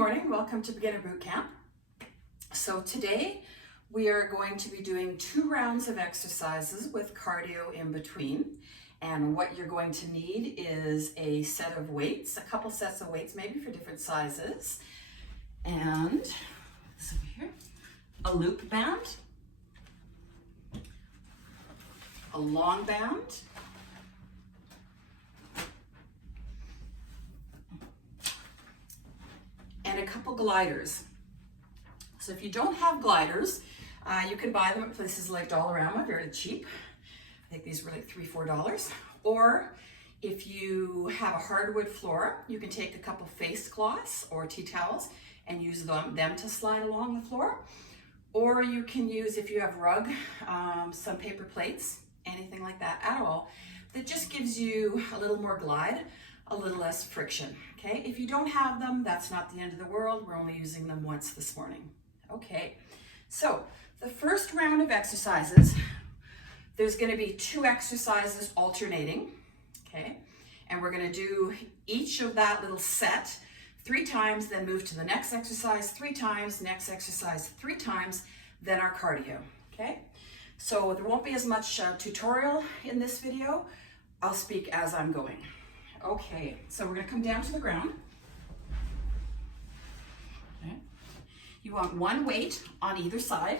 morning, welcome to Beginner Bootcamp. So today we are going to be doing 2 rounds of exercises with cardio in between. And what you're going to need is a set of weights, a couple sets of weights, maybe for different sizes. And this over here, a loop band, a long band, and a couple gliders. So if you don't have gliders, you can buy them at places like Dollarama, very cheap. I think these were like $3-4. Or if you have a hardwood floor, you can take a couple face cloths or tea towels and use them to slide along the floor. Or you can use, if you have rug, some paper plates, anything like that at all, that just gives you a little more glide, a little less friction, okay? If you don't have them, that's not the end of the world. We're only using them once this morning. Okay, so the first round of exercises, there's gonna be 2 exercises alternating, okay? And we're gonna do each of that little set 3 times, then move to the next exercise 3 times, next exercise 3 times, then our cardio, okay? So there won't be as much tutorial in this video. I'll speak as I'm going. Okay, so we're gonna come down to the ground. Okay. You want 1 weight on either side.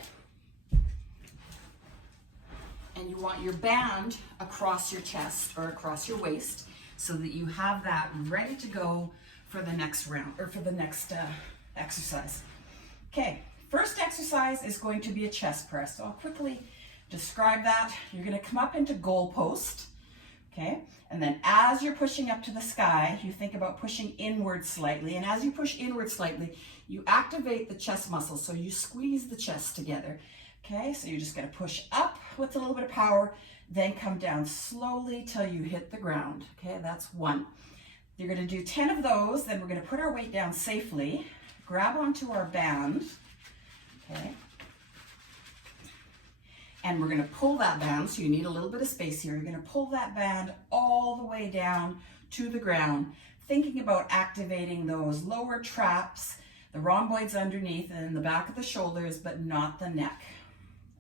And you want your band across your chest or across your waist so that you have that ready to go for the next round or for the next exercise. Okay, first exercise is going to be a chest press. So I'll quickly describe that. You're gonna come up into goal post. Okay, and then as you're pushing up to the sky, you think about pushing inward slightly. And as you push inward slightly, you activate the chest muscles. So you squeeze the chest together. Okay, so you're just gonna push up with a little bit of power, then come down slowly till you hit the ground. Okay, that's 1. You're gonna do 10 of those, then we're gonna put our weight down safely, grab onto our band, okay? And we're gonna pull that band, so you need a little bit of space here. You're gonna pull that band all the way down to the ground, thinking about activating those lower traps, the rhomboids underneath and in the back of the shoulders, but not the neck.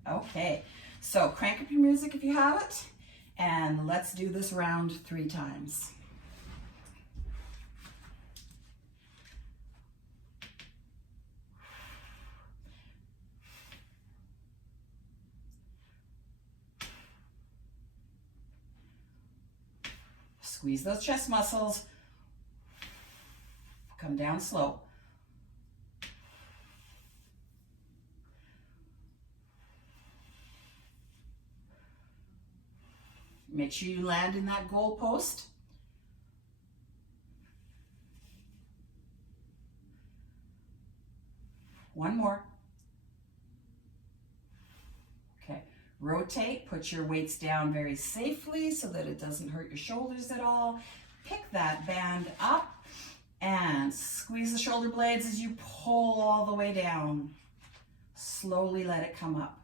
Okay, so crank up your music if you have it, and let's do this round 3 times. Squeeze those chest muscles. Come down slow. Make sure you land in that goal post. One more. Okay, rotate, put your weights down very safely so that it doesn't hurt your shoulders at all. Pick that band up and squeeze the shoulder blades as you pull all the way down. Slowly let it come up.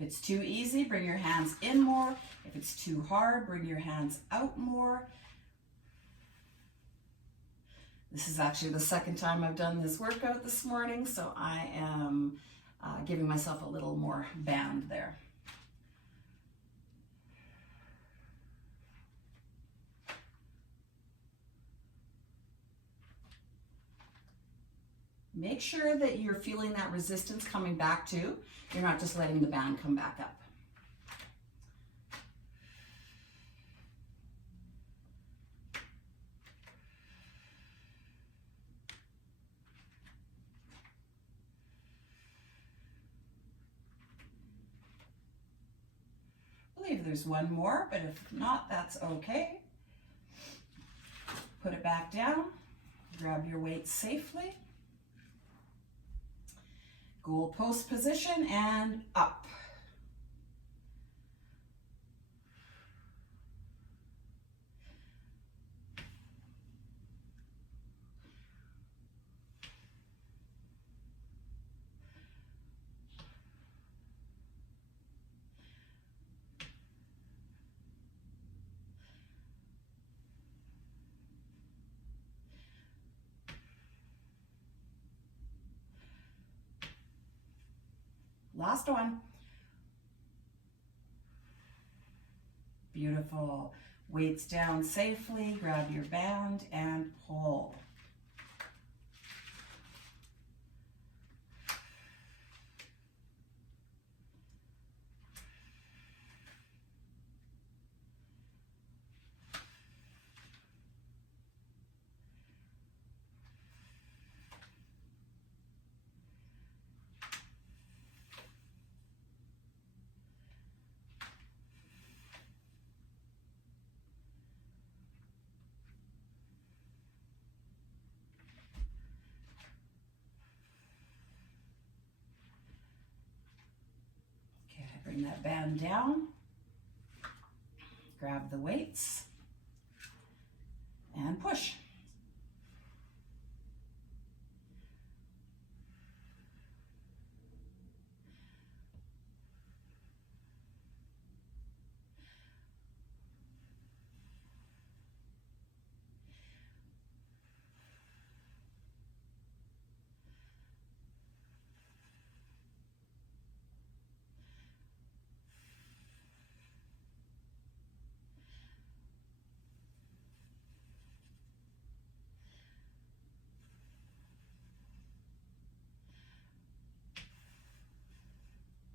If it's too easy, bring your hands in more. If it's too hard, bring your hands out more. This is actually the second time I've done this workout this morning, so I am giving myself a little more band there. Make sure that you're feeling that resistance coming back too. You're not just letting the band come back up. I believe there's 1 more, but if not, that's okay. Put it back down, grab your weight safely. Goal post position and up. Last one. Beautiful. Weights down safely, grab your band and pull. Bring that band down, grab the weights, and push.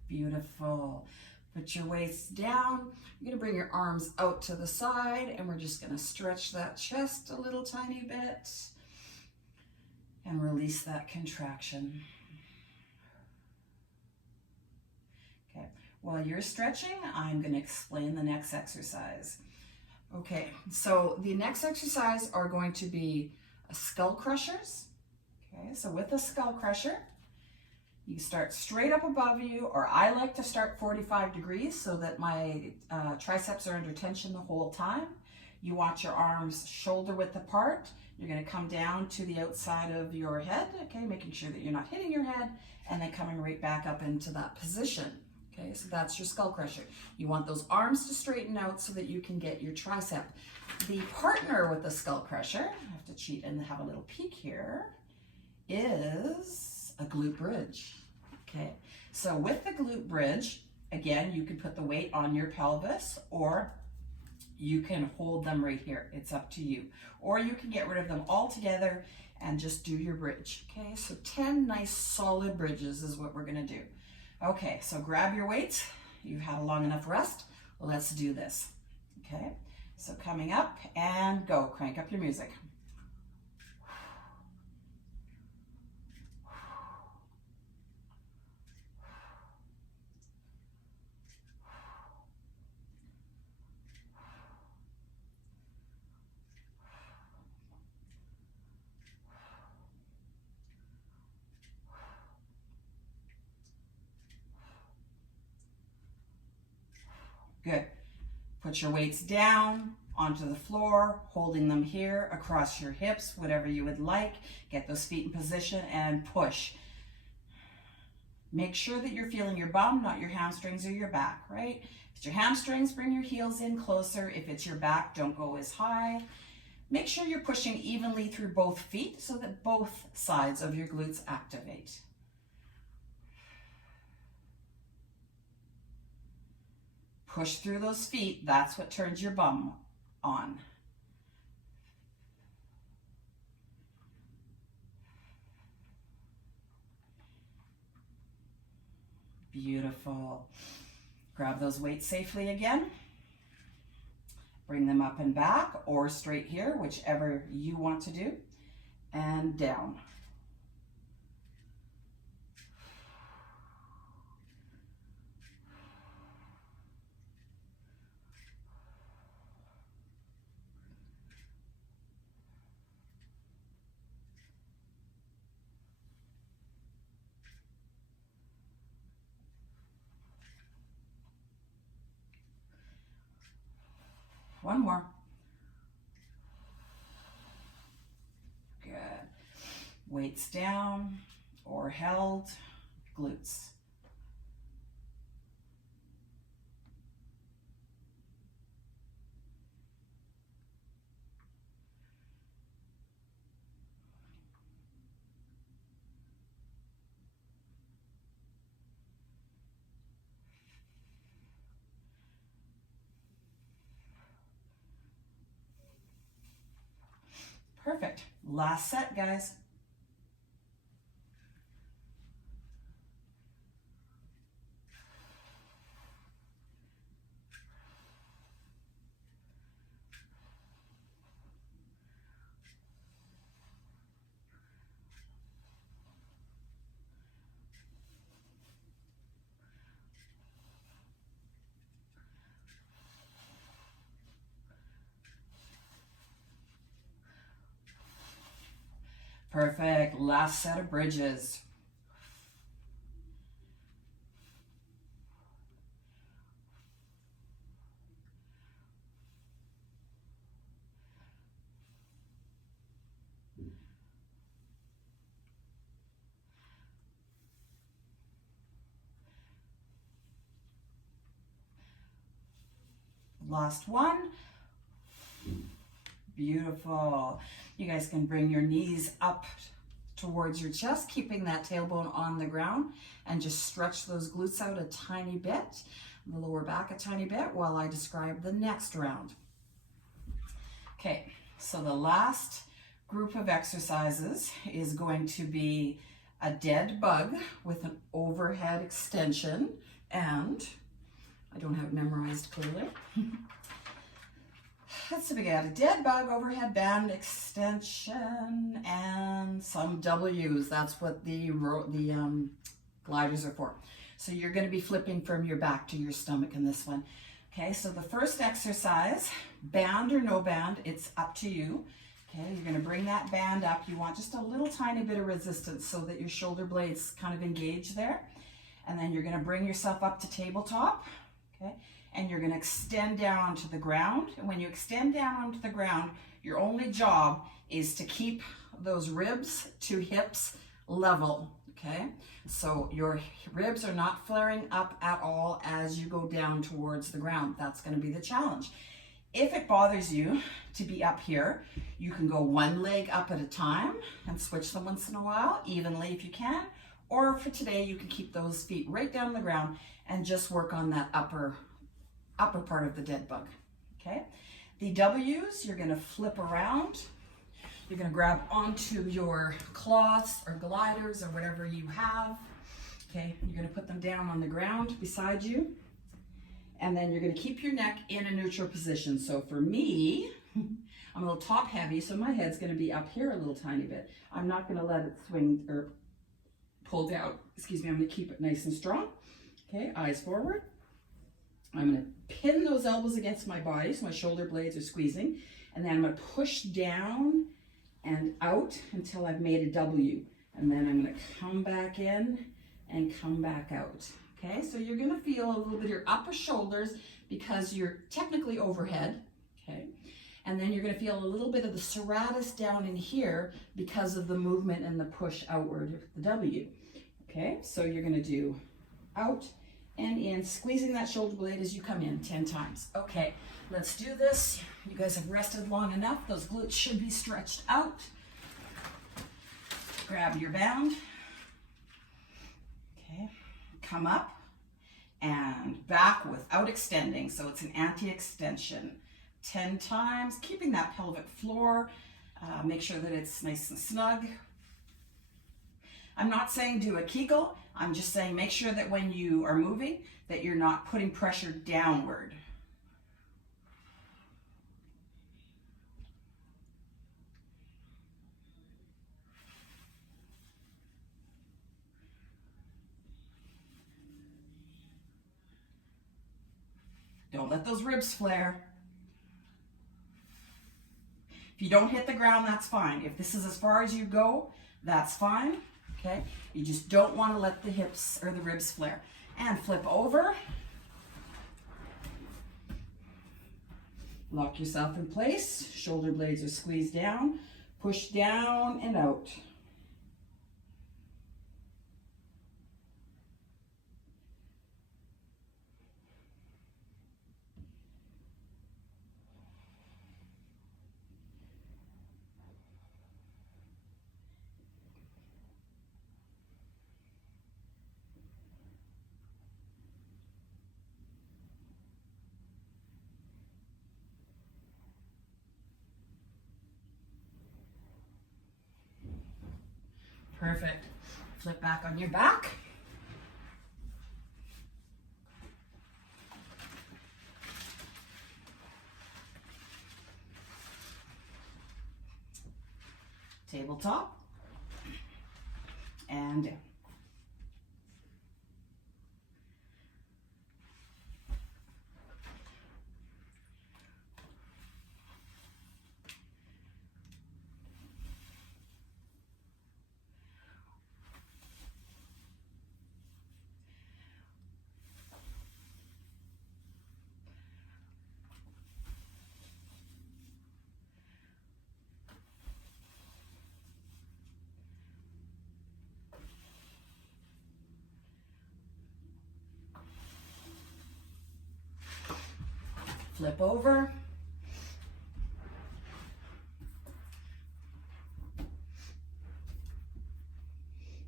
Beautiful. Put your waist down. You're gonna bring your arms out to the side and we're just gonna stretch that chest a little tiny bit and release that contraction. Okay, while you're stretching, I'm gonna explain the next exercise. Okay, so the next exercise are going to be skull crushers. Okay, so with a skull crusher, you start straight up above you, or I like to start 45 degrees so that my triceps are under tension the whole time. You want your arms shoulder width apart. You're gonna come down to the outside of your head, okay, making sure that you're not hitting your head, and then coming right back up into that position. Okay, so that's your skull crusher. You want those arms to straighten out so that you can get your tricep. The partner with the skull crusher, I have to cheat and have a little peek here, is a glute bridge. Okay, so with the glute bridge, again, you can put the weight on your pelvis or you can hold them right here. It's up to you. Or you can get rid of them all together and just do your bridge. Okay, so 10 nice solid bridges is what we're gonna do. Okay, so grab your weights. You've had a long enough rest. Let's do this. Okay, so coming up and go. Crank up your music. Good. Put your weights down onto the floor, holding them here across your hips, whatever you would like. Get those feet in position and push. Make sure that you're feeling your bum, not your hamstrings or your back, right? If it's your hamstrings, bring your heels in closer. If it's your back, don't go as high. Make sure you're pushing evenly through both feet so that both sides of your glutes activate. Push through those feet. That's what turns your bum on. Beautiful. Grab those weights safely again. Bring them up and back or straight here, whichever you want to do, and down. One more. Good. Weights down or held, glutes. Perfect. Last set, guys. Perfect. Last set of bridges. Last one. Beautiful. You guys can bring your knees up towards your chest, keeping that tailbone on the ground, and just stretch those glutes out a tiny bit, the lower back a tiny bit, while I describe the next round. Okay, so the last group of exercises is going to be a dead bug with an overhead extension, and I don't have it memorized clearly. Let's see, we got a dead bug, overhead band extension, and some W's. That's what the gliders are for. So you're going to be flipping from your back to your stomach in this one. Okay, so the first exercise, band or no band, it's up to you. Okay, you're going to bring that band up. You want just a little tiny bit of resistance so that your shoulder blades kind of engage there. And then you're going to bring yourself up to tabletop. Okay, and you're going to extend down to the ground. And when you extend down onto the ground, your only job is to keep those ribs to hips level. Okay, so your ribs are not flaring up at all as you go down towards the ground. That's going to be the challenge. If it bothers you to be up here, you can go one leg up at a time and switch them once in a while, evenly if you can. Or for today, you can keep those feet right down on the ground and just work on that upper part of the dead bug. Okay, the W's, you're going to flip around. You're going to grab onto your cloths or gliders or whatever you have. Okay, you're going to put them down on the ground beside you. And then you're going to keep your neck in a neutral position. So for me, I'm a little top heavy, so my head's going to be up here a little tiny bit. I'm not going to let it swing or pull down. Excuse me, I'm going to keep it nice and strong. Okay, eyes forward. I'm going to pin those elbows against my body so my shoulder blades are squeezing. And then I'm going to push down and out until I've made a W. And then I'm going to come back in and come back out. Okay, so you're going to feel a little bit of your upper shoulders because you're technically overhead. Okay, and then you're going to feel a little bit of the serratus down in here because of the movement and the push outward, the W. Okay, so you're going to do out and in, squeezing that shoulder blade as you come in 10 times. Okay, let's do this. You guys have rested long enough. Those glutes should be stretched out. Grab your band. Okay, come up and back without extending. So it's an anti-extension. 10 times, keeping that pelvic floor. Make sure that it's nice and snug. I'm not saying do a Kegel. I'm just saying make sure that when you are moving, that you're not putting pressure downward. Don't let those ribs flare. If you don't hit the ground, that's fine. If this is as far as you go, that's fine. Okay, you just don't want to let the hips or the ribs flare. And flip over. Lock yourself in place. Shoulder blades are squeezed down. Push down and out. Perfect. Flip back on your back. Tabletop. And down. Flip over.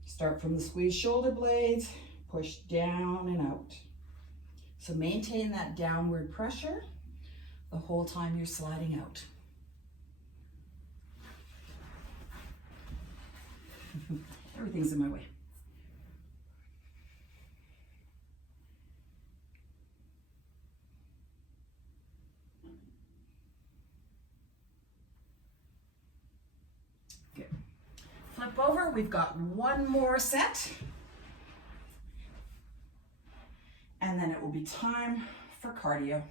Start from the squeeze shoulder blades, push down and out. So maintain that downward pressure the whole time you're sliding out. Everything's in my way. Good. Flip over, we've got one more set. And then it will be time for cardio.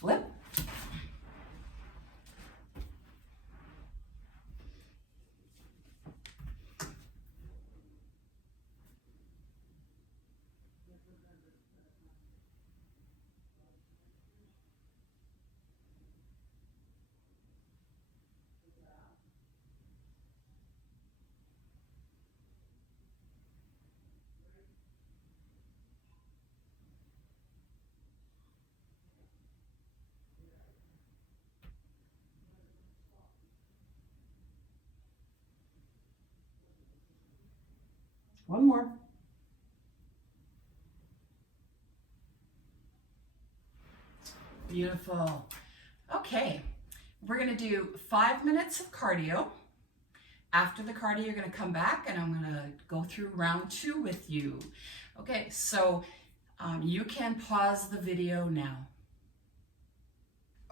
Flip. One more. Beautiful. Okay, we're gonna do 5 minutes of cardio. After the cardio, you're gonna come back and I'm gonna go through round 2 with you. Okay, so you can pause the video now.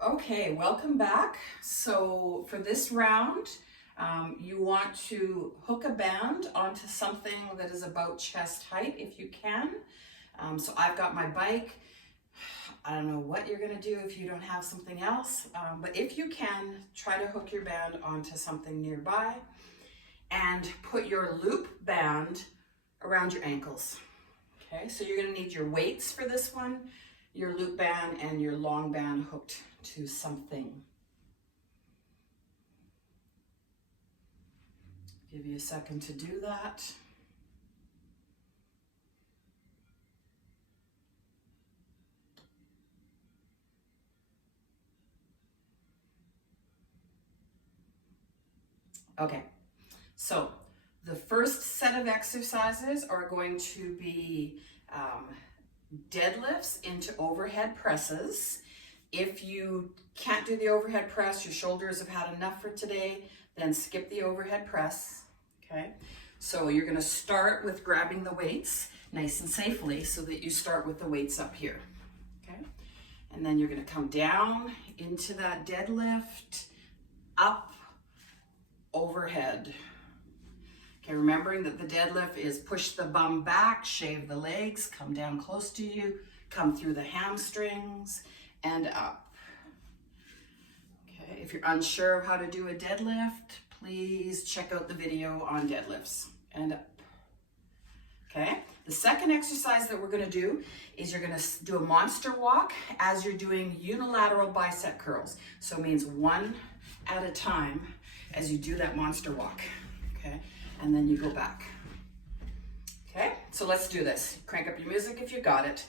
Okay, welcome back. So for this round, you want to hook a band onto something that is about chest height if you can. So I've got my bike. I don't know what you're gonna do if you don't have something else, but if you can, try to hook your band onto something nearby and put your loop band around your ankles. Okay, so you're gonna need your weights for this one, your loop band and your long band hooked to something. Give you a second to do that. Okay, so the first set of exercises are going to be deadlifts into overhead presses. If you can't do the overhead press, your shoulders have had enough for today, then skip the overhead press, okay? So you're gonna start with grabbing the weights nice and safely so that you start with the weights up here, okay? And then you're gonna come down into that deadlift, up, overhead. Okay, remembering that the deadlift is push the bum back, shave the legs, come down close to you, come through the hamstrings, and up. Okay, if you're unsure of how to do a deadlift, please check out the video on deadlifts. And up. okay? The second exercise that we're gonna do is you're gonna do a monster walk as you're doing unilateral bicep curls. So it means one at a time as you do that monster walk, okay? And then you go back. Okay, so let's do this. Crank up your music if you got it.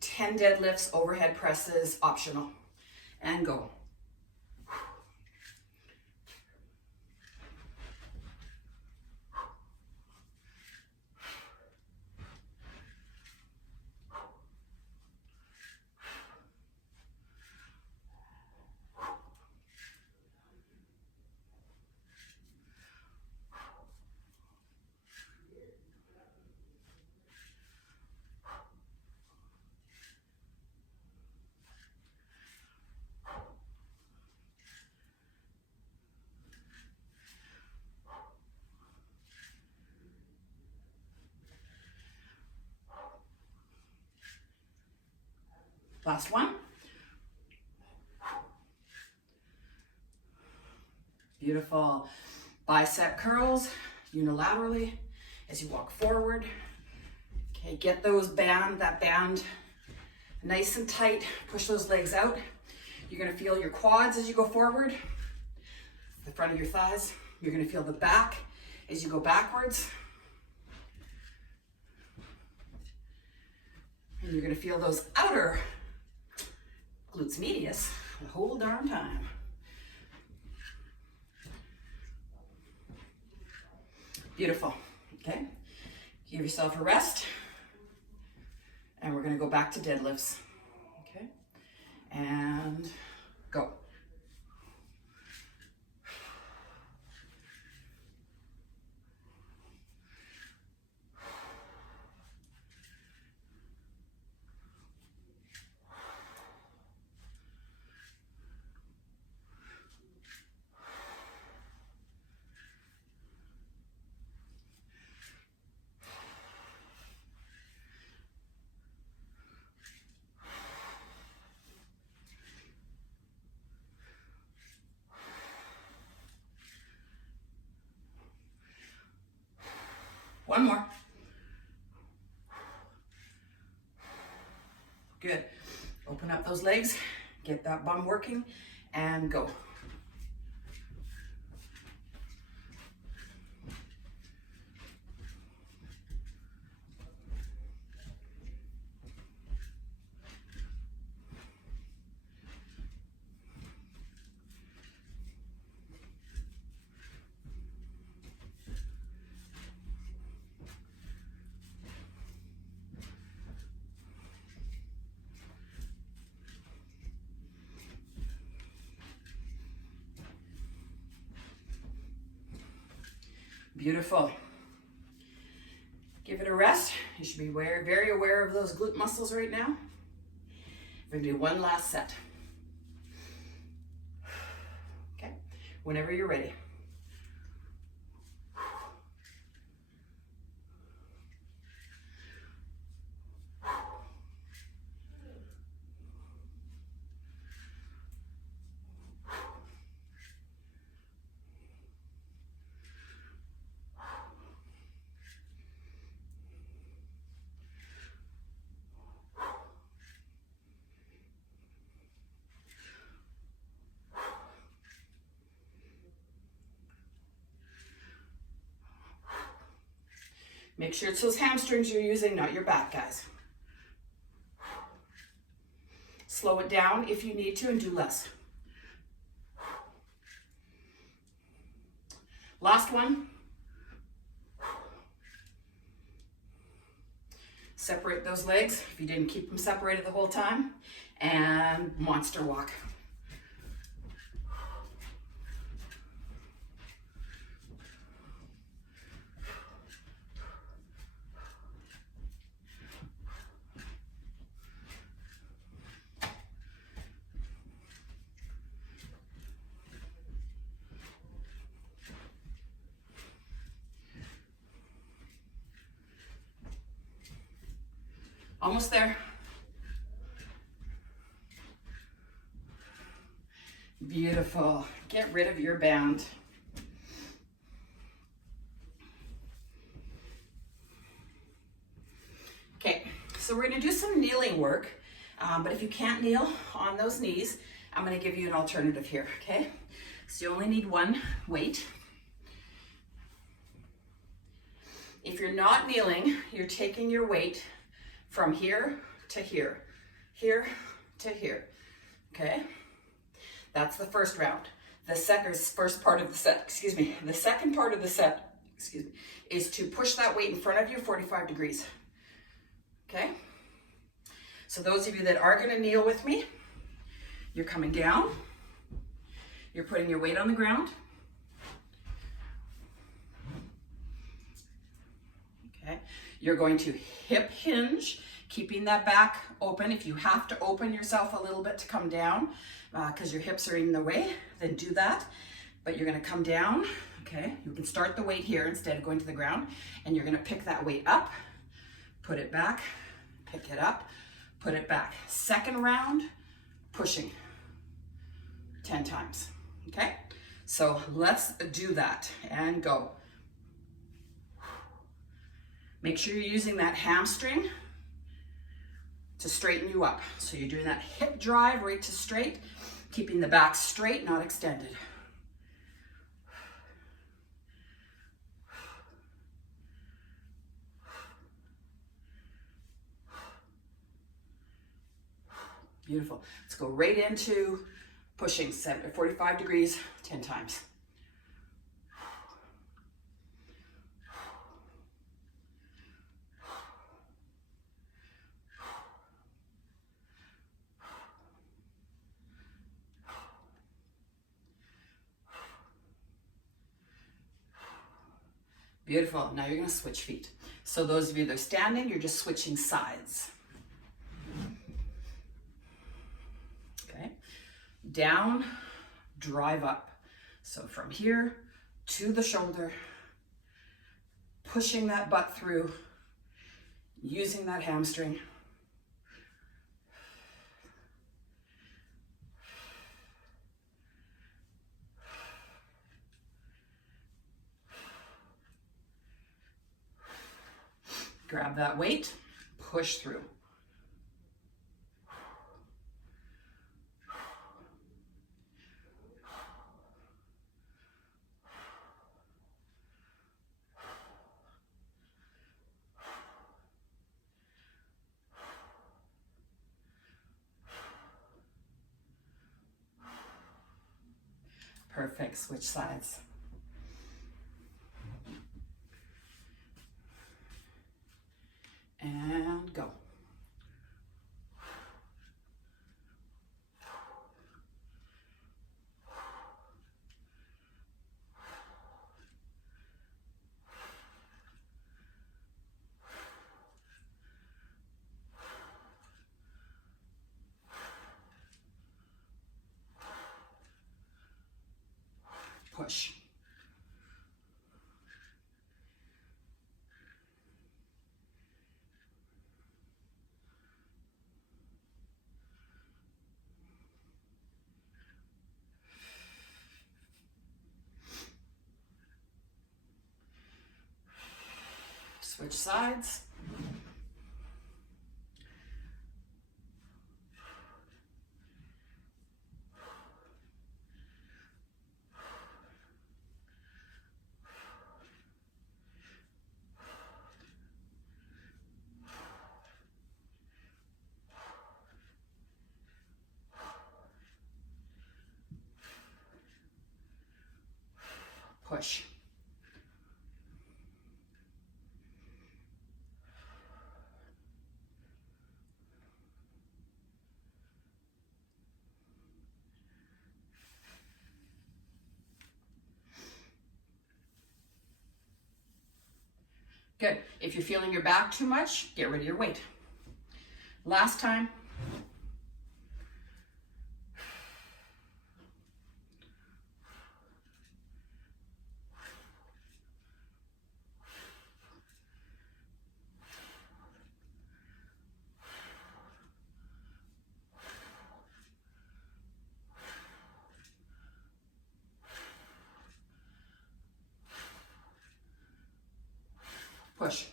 10 deadlifts, overhead presses, optional. And go. Last one. Beautiful. Bicep curls unilaterally as you walk forward. Okay, get that band nice and tight. Push those legs out. You're gonna feel your quads as you go forward, the front of your thighs. You're gonna feel the back as you go backwards. And you're gonna feel those outer glutes medius the whole darn time. Beautiful, okay? Give yourself a rest. And we're gonna go back to deadlifts, okay? And go. One more. Good. Open up those legs, get that bum working, and go. Beautiful. Give it a rest. You should be very aware of those glute muscles right now. We're gonna do one last set. Okay, whenever you're ready. Make sure it's those hamstrings you're using, not your back, guys. Slow it down if you need to and do less. Last one. Separate those legs if you didn't keep them separated the whole time, and monster walk. Almost there. Beautiful. Get rid of your band. So we're gonna do some kneeling work, but if you can't kneel on those knees, I'm gonna give you an alternative here, okay? So you only need one weight. If you're not kneeling, you're taking your weight from here to here, here to here, okay? That's the first round. The first part of the set, excuse me. The second part of the set, excuse me, is to push that weight in front of you 45 degrees, okay? So those of you that are gonna kneel with me, you're coming down, you're putting your weight on the ground, okay? You're going to hip hinge, keeping that back open. If you have to open yourself a little bit to come down because your hips are in the way, then do that. But you're gonna come down, okay? You can start the weight here instead of going to the ground, and you're gonna pick that weight up, put it back, pick it up, put it back. Second round, pushing 10 times, okay? So let's do that and go. Make sure you're using that hamstring to straighten you up. So you're doing that hip drive right to straight, keeping the back straight, not extended. Beautiful. Let's go right into pushing 45 degrees, 10 times. Beautiful. Now you're going to switch feet. So those of you that are standing, you're just switching sides. Okay. Down, drive up. So from here to the shoulder, pushing that butt through, using that hamstring. Grab that weight, push through. Perfect, switch sides. And go. Push. Switch sides. Push. Good. If you're feeling your back too much, get rid of your weight. Last time. Push.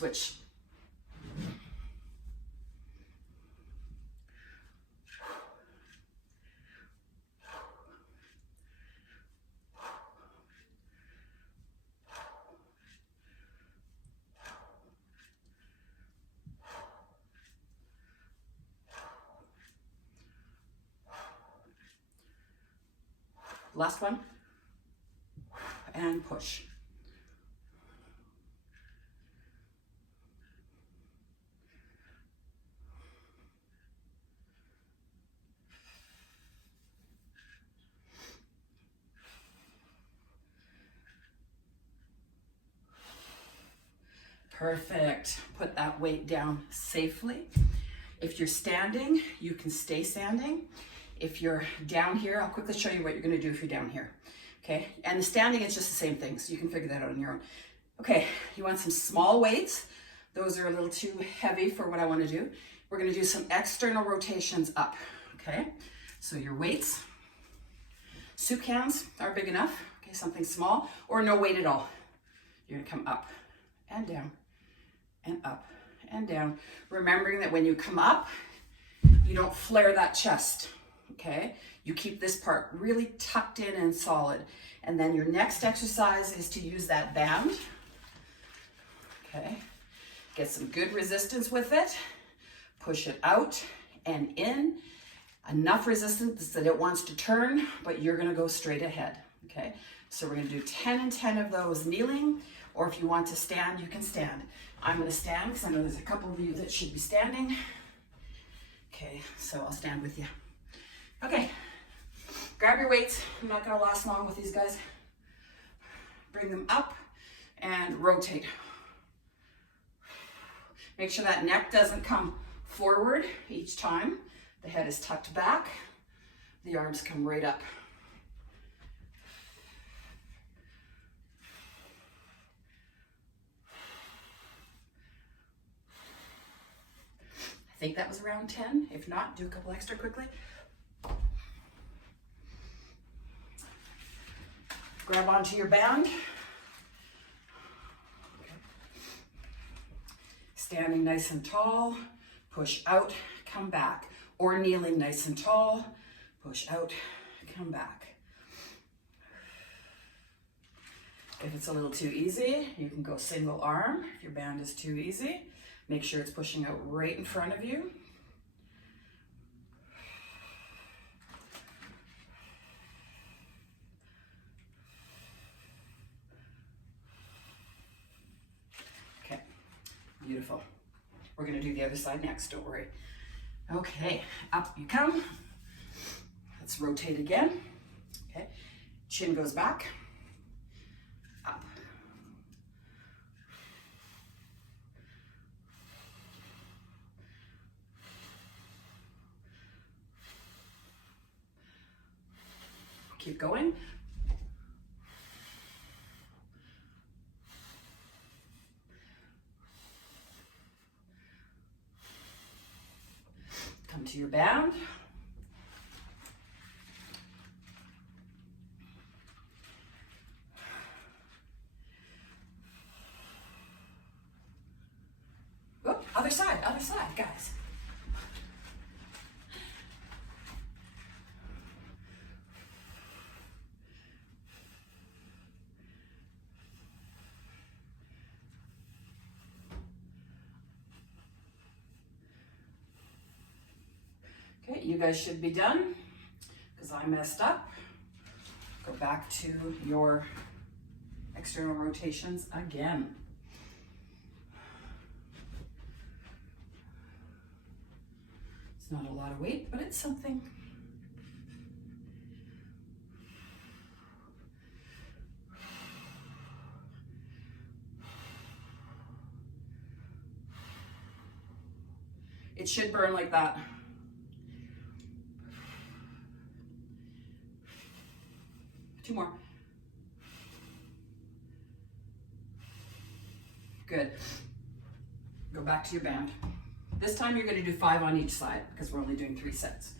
switch. Last one, and push. Perfect. Put that weight down safely. If you're standing, you can stay standing. If you're down here, I'll quickly show you what you're going to do if you're down here. Okay, and the standing is just the same thing, so you can figure that out on your own. Okay, you want some small weights. Those are a little too heavy for what I want to do. We're going to do some external rotations up. Okay, so your weights, soup cans are big enough. Okay, something small or no weight at all. You're going to come up and down and up and down. Remembering that when you come up, you don't flare that chest. Okay, you keep this part really tucked in and solid. And then your next exercise is to use that band. Okay, get some good resistance with it. Push it out and in. Enough resistance that it wants to turn, but you're gonna go straight ahead. Okay, so we're gonna do 10 and 10 of those kneeling, or if you want to stand, you can stand. I'm gonna stand because I know there's a couple of you that should be standing. Okay, so I'll stand with you. Okay, grab your weights. I'm not gonna last long with these guys. Bring them up and rotate. Make sure that neck doesn't come forward each time. The head is tucked back. The arms come right up. I think that was around 10. If not, do a couple extra quickly. Grab onto your band. Okay. Standing nice and tall, push out, come back. Or kneeling nice and tall, push out, come back. If it's a little too easy, you can go single arm. If your band is too easy, make sure it's pushing out right in front of you. Beautiful. We're going to do the other side next, don't worry. Okay, up you come. Let's rotate again. Okay, chin goes back. Up. Keep going. Come to your band. Oh, other side, guys. Okay, you guys should be done because I messed up. Go back to your external rotations again. It's not a lot of weight, but it's something. It should burn like that. Two more. Good. Go back to your band. This time you're going to do 5 on each side because we're only doing 3 sets.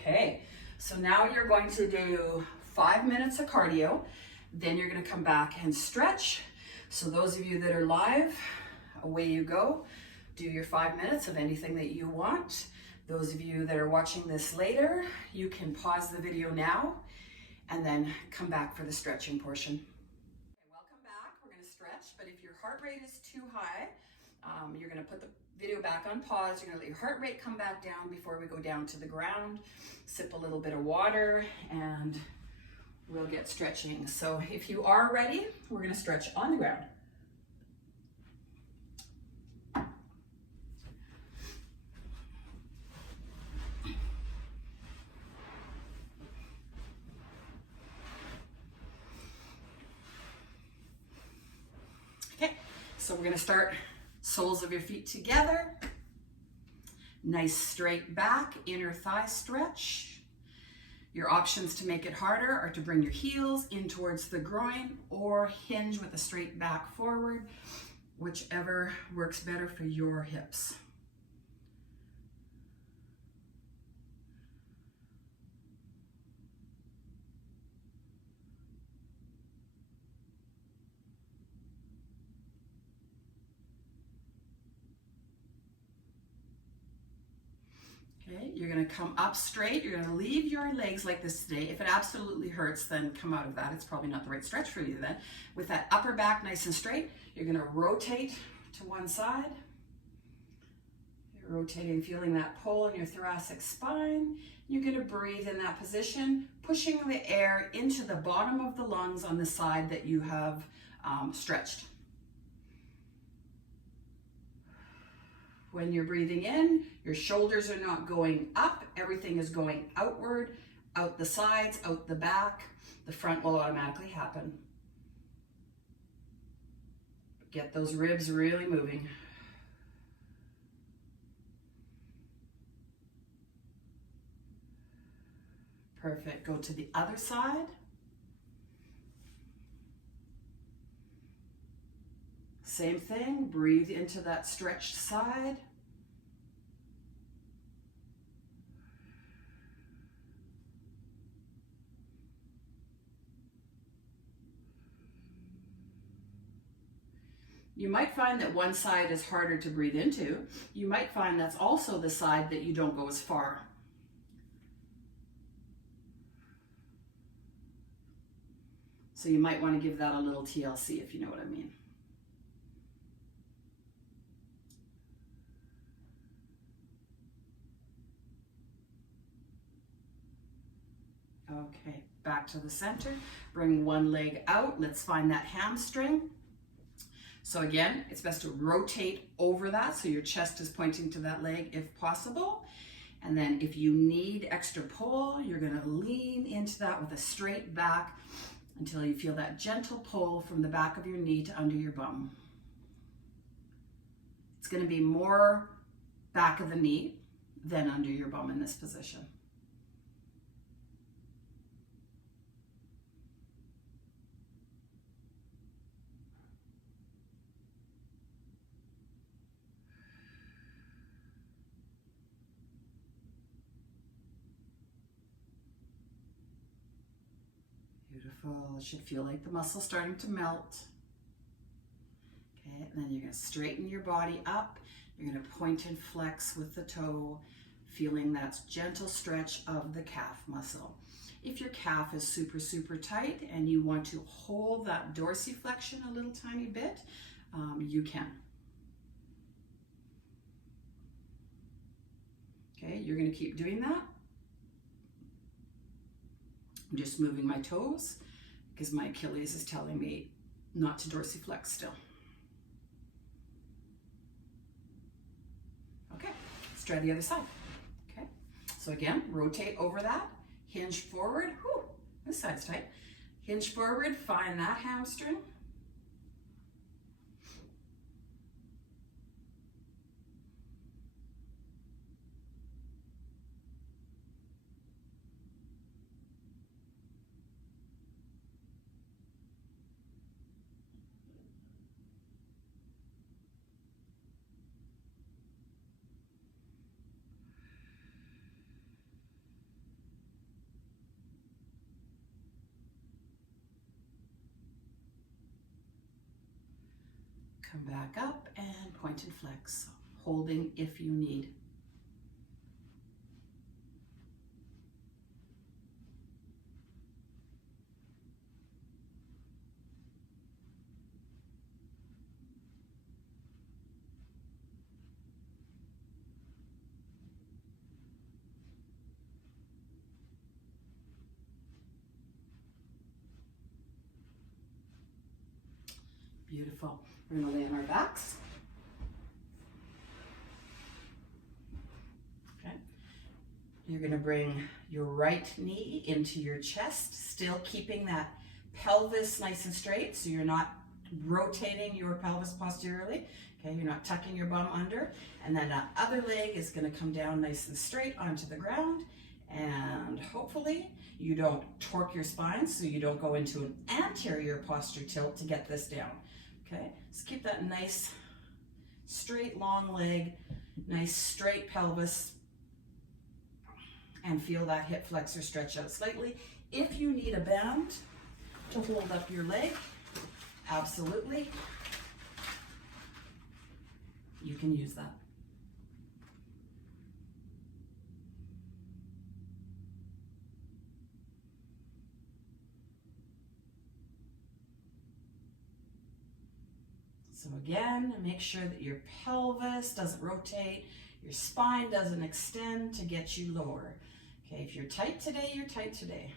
Okay, so now you're going to do 5 minutes of cardio, then you're going to come back and stretch. So those of you that are live, away you go. Do your 5 minutes of anything that you want. Those of you that are watching this later, you can pause the video now and then come back for the stretching portion. Okay, welcome back. We're going to stretch, but if your heart rate is too high, you're going to put the video back on pause. You're going to let your heart rate come back down before we go down to the ground. Sip a little bit of water and we'll get stretching. So if you are ready, we're going to stretch on the ground. Okay, so we're going to start soles of your feet together. Nice straight back, inner thigh stretch. Your options to make it harder are to bring your heels in towards the groin or hinge with a straight back forward, whichever works better for your hips. Okay, you're going to come up straight. You're going to leave your legs like this today. If it absolutely hurts, then come out of that. It's probably not the right stretch for you then. With that upper back nice and straight, you're going to rotate to one side. You're rotating, feeling that pull in your thoracic spine. You're going to breathe in that position, pushing the air into the bottom of the lungs on the side that you have stretched. When you're breathing in, your shoulders are not going up, everything is going outward, out the sides, out the back. The front will automatically happen. Get those ribs really moving. Perfect. Go to the other side. Same thing, breathe into that stretched side. You might find that one side is harder to breathe into. You might find that's also the side that you don't go as far. So you might want to give that a little TLC if you know what I mean. Okay, back to the center. Bring one leg out. Let's find that hamstring. So again, it's best to rotate over that so your chest is pointing to that leg if possible. And then if you need extra pull, you're going to lean into that with a straight back until you feel that gentle pull from the back of your knee to under your bum. It's going to be more back of the knee than under your bum in this position. Beautiful. It should feel like the muscle starting to melt. Okay, and then you're going to straighten your body up. You're going to point and flex with the toe, feeling that gentle stretch of the calf muscle. If your calf is super, super tight and you want to hold that dorsiflexion a little tiny bit, you can. Okay, you're going to keep doing that. I'm just moving my toes because my Achilles is telling me not to dorsiflex still. Okay, let's try the other side. Okay, so again, rotate over that, hinge forward. Whew, this side's tight. Hinge forward, find that hamstring. Come back up and point and flex, holding if you need. Beautiful. We're going to lay on our backs. Okay. You're going to bring your right knee into your chest, still keeping that pelvis nice and straight, so you're not rotating your pelvis posteriorly. Okay, you're not tucking your bum under. And then that other leg is going to come down nice and straight onto the ground. And hopefully you don't torque your spine, so you don't go into an anterior posture tilt to get this down. Okay, so keep that nice, straight, long leg, nice, straight pelvis, and feel that hip flexor stretch out slightly. If you need a band to hold up your leg, absolutely, you can use that. So again, make sure that your pelvis doesn't rotate, your spine doesn't extend to get you lower. Okay, if you're tight today, you're tight today.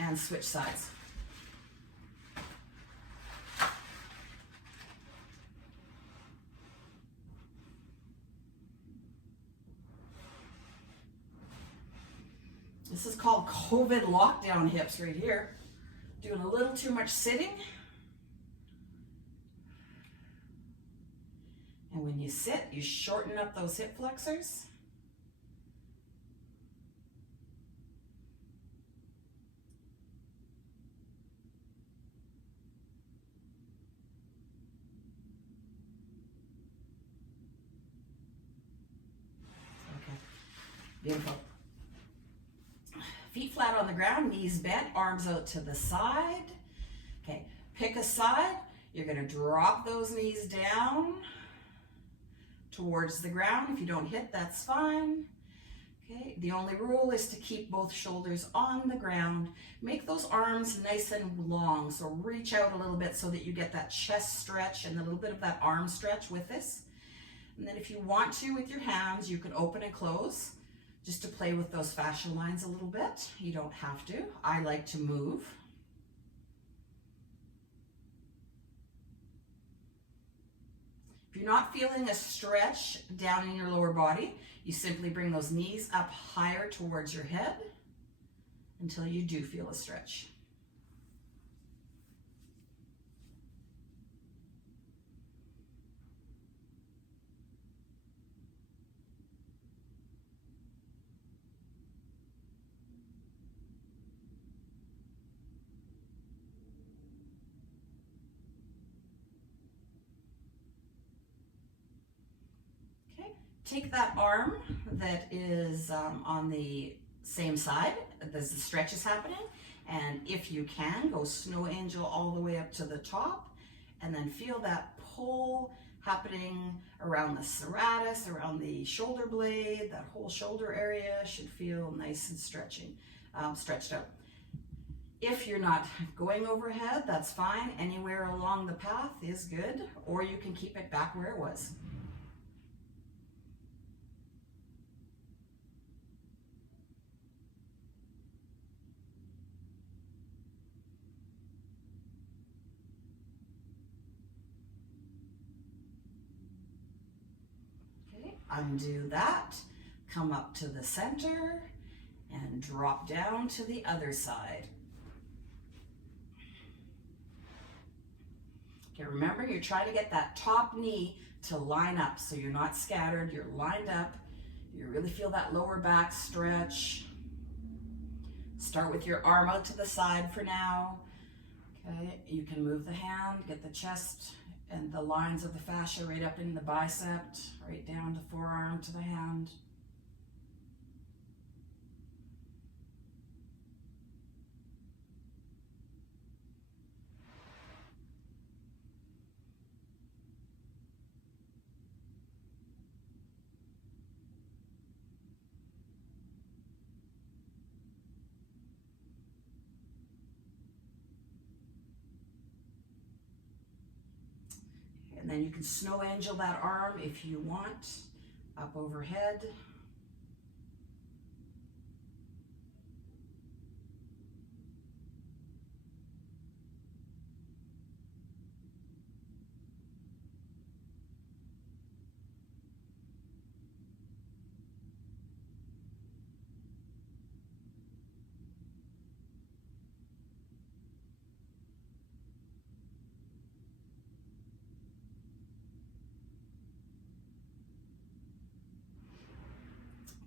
And switch sides. This is called COVID lockdown hips right here. Doing a little too much sitting. And when you sit, you shorten up those hip flexors. Okay, beautiful. Feet flat on the ground, knees bent, arms out to the side. Okay, pick a side. You're going to drop those knees down towards the ground. If you don't hit, that's fine. Okay, the only rule is to keep both shoulders on the ground. Make those arms nice and long, so reach out a little bit so that you get that chest stretch and a little bit of that arm stretch with this. And then if you want to, with your hands, you can open and close just to play with those fascia lines a little bit. You don't have to. I like to move. If you're not feeling a stretch down in your lower body, you simply bring those knees up higher towards your head until you do feel a stretch. Take that arm that is on the same side as the stretch is happening, and if you can, go snow angel all the way up to the top, and then feel that pull happening around the serratus, around the shoulder blade. That whole shoulder area should feel nice and stretched out. If you're not going overhead, that's fine. Anywhere along the path is good, or you can keep it back where it was. Undo that, come up to the center, and drop down to the other side. Okay, remember, you're trying to get that top knee to line up, so you're not scattered, you're lined up. You really feel that lower back stretch. Start with your arm out to the side for now. Okay, you can move the hand, get the chest and the lines of the fascia right up in the bicep, right down the forearm to the hand. And then you can snow angel that arm if you want, up overhead.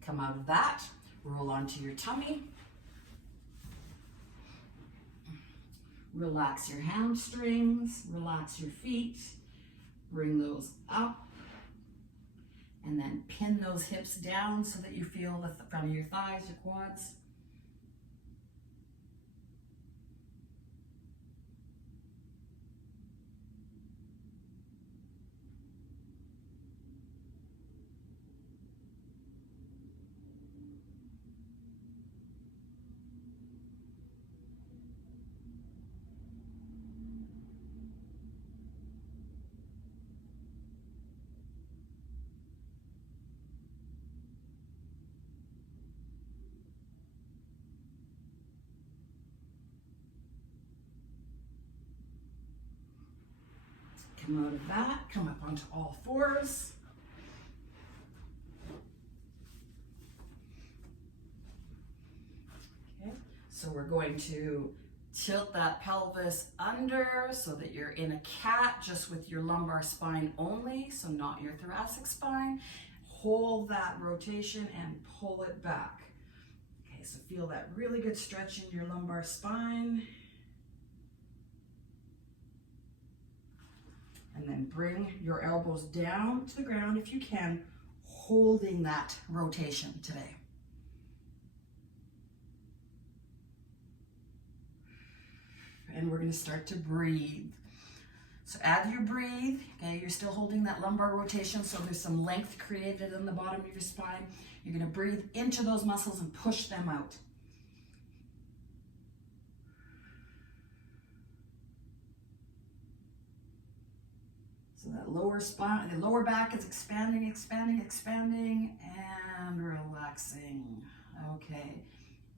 Come out of that, roll onto your tummy. Relax your hamstrings, relax your feet, bring those up, and then pin those hips down so that you feel the front of your thighs, your quads. Come out of that, come up onto all fours. Okay, so we're going to tilt that pelvis under so that you're in a cat just with your lumbar spine only, so not your thoracic spine. Hold that rotation and pull it back. Okay, so feel that really good stretch in your lumbar spine. And then bring your elbows down to the ground if you can, holding that rotation today. And we're going to start to breathe. So as you breathe, okay, you're still holding that lumbar rotation, so there's some length created in the bottom of your spine. You're going to breathe into those muscles and push them out. So that lower spine, the lower back is expanding, expanding, expanding, and relaxing. Okay.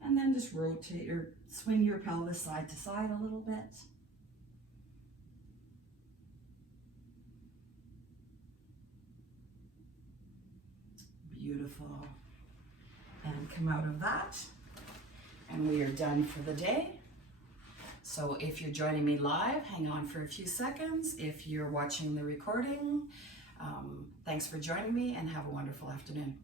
And then just rotate or swing your pelvis side to side a little bit. Beautiful. And come out of that. And we are done for the day. So if you're joining me live, hang on for a few seconds. If you're watching the recording, thanks for joining me and have a wonderful afternoon.